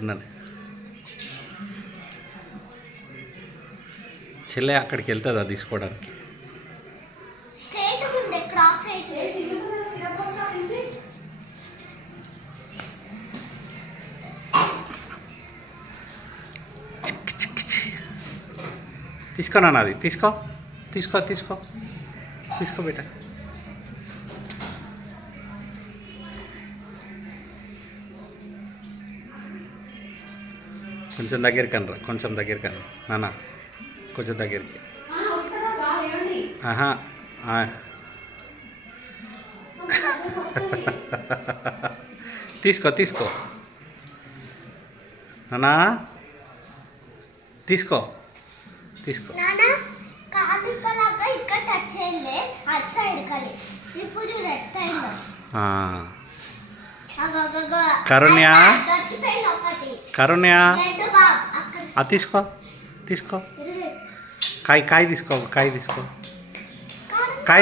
ఉన్నాను. చెల్లె అక్కడికి వెళ్తుందా తీసుకోవడానికి? తీసుకో నాన్న, అది తీసుకో బేట. కొంచెం దగ్గరికి అనరా, నాన్న కొంచెం దగ్గరికి. ఆహా తీసుకో నాన్న, తీసుకో. కరుణ్య అది తీసుకో. కాయ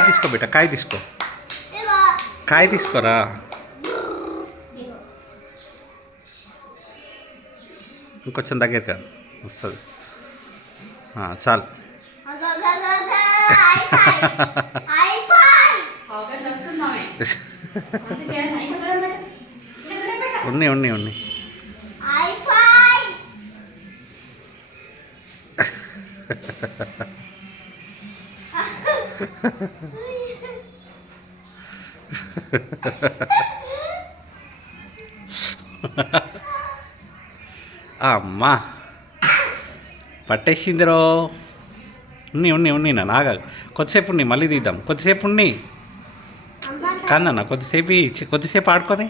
తీసుకో బేట, కాయ తీసుకోరా. ఇంకొంచెం దగ్గర కాదు, వస్తుంది చాలు. ఉన్నాయి. అమ్మా పట్టేసిందిరో. ఉన్నాయి నా నాగా. కొద్దిసేపు ఉన్నాయి, మళ్ళీ తీద్దాం. కొద్దిసేపు ఉన్నాయి కన్నా, కొద్దిసేపు ఆడుకొని.